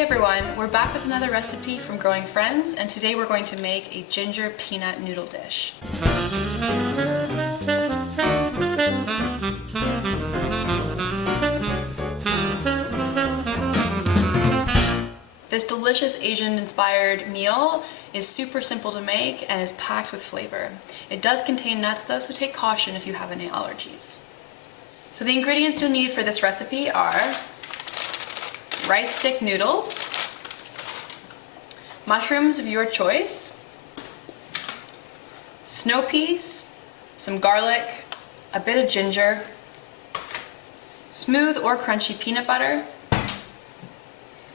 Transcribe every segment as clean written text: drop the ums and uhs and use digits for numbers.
Hey everyone, we're back with another recipe from Growing Friends, and today we're going to make a ginger peanut noodle dish. This delicious Asian-inspired meal is super simple to make and is packed with flavor. It does contain nuts though, so take caution if you have any allergies. So the ingredients you'll need for this recipe are rice stick noodles, mushrooms of your choice, snow peas, some garlic, a bit of ginger, smooth or crunchy peanut butter,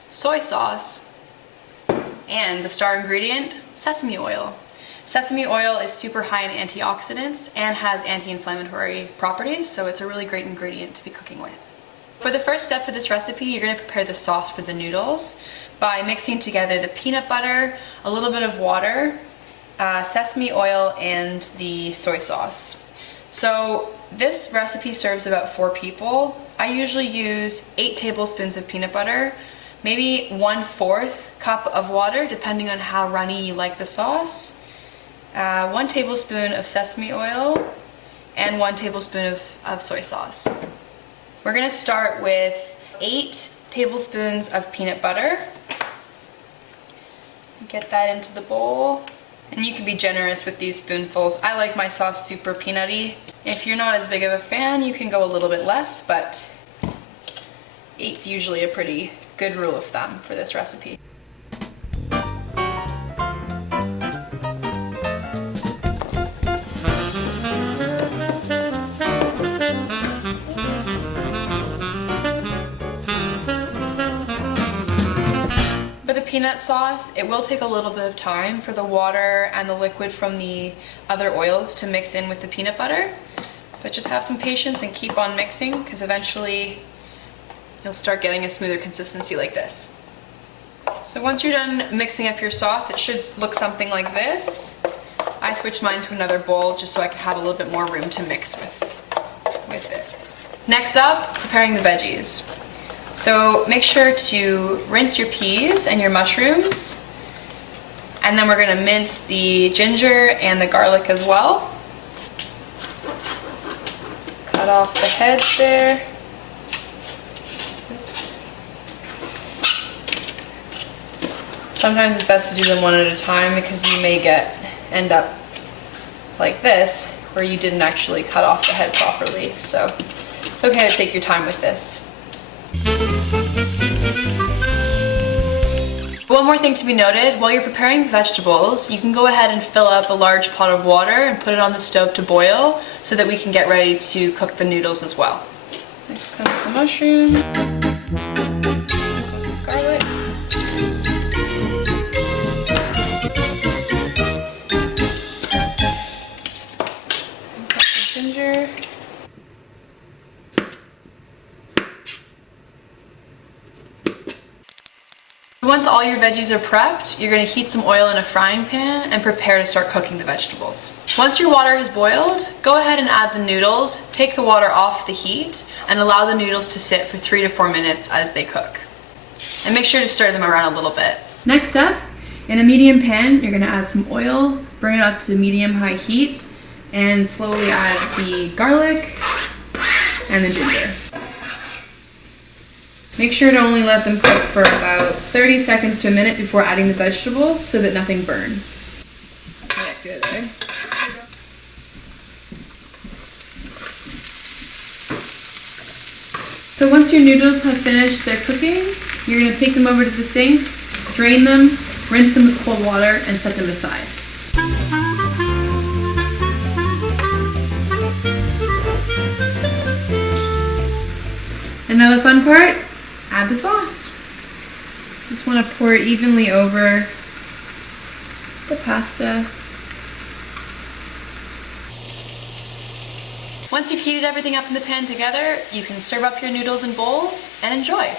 soy sauce, and the star ingredient, sesame oil. Sesame oil is super high in antioxidants and has anti-inflammatory properties, so it's a really great ingredient to be cooking with. For the first step for this recipe, you're going to prepare the sauce for the noodles by mixing together the peanut butter, a little bit of water, sesame oil, and the soy sauce. So this recipe serves about 4 people. I usually use 8 tablespoons of peanut butter, maybe 1/4 cup of water, depending on how runny you like the sauce, 1 tablespoon of sesame oil, and 1 tablespoon of soy sauce. We're going to start with 8 tablespoons of peanut butter. Get that into the bowl. And you can be generous with these spoonfuls. I like my sauce super peanutty. If you're not as big of a fan, you can go a little bit less, but 8's usually a pretty good rule of thumb for this recipe. For the peanut sauce, it will take a little bit of time for the water and the liquid from the other oils to mix in with the peanut butter. But just have some patience and keep on mixing, because eventually you'll start getting a smoother consistency like this. So once you're done mixing up your sauce, it should look something like this. I switched mine to another bowl just so I could have a little bit more room to mix with it. Next up, preparing the veggies. So make sure to rinse your peas and your mushrooms, and then we're going to mince the ginger and the garlic as well. Cut off the heads there. Oops. Sometimes it's best to do them one at a time, because you may end up like this, where you didn't actually cut off the head properly. So it's okay to take your time with this. One more thing to be noted, while you're preparing the vegetables, you can go ahead and fill up a large pot of water and put it on the stove to boil so that we can get ready to cook the noodles as well. Next comes the mushroom, garlic, and got the ginger. Once all your veggies are prepped, you're going to heat some oil in a frying pan and prepare to start cooking the vegetables. Once your water has boiled, go ahead and add the noodles, take the water off the heat, and allow the noodles to sit for 3 to 4 minutes as they cook. And make sure to stir them around a little bit. Next up, in a medium pan, you're going to add some oil, bring it up to medium-high heat, and slowly add the garlic and the ginger. Make sure to only let them cook for about 30 seconds to a minute before adding the vegetables so that nothing burns. That's good, eh? So once your noodles have finished their cooking, you're going to take them over to the sink, drain them, rinse them with cold water, and set them aside. And now the fun part, add the sauce. Just want to pour it evenly over the pasta. Once you've heated everything up in the pan together, you can serve up your noodles in bowls and enjoy.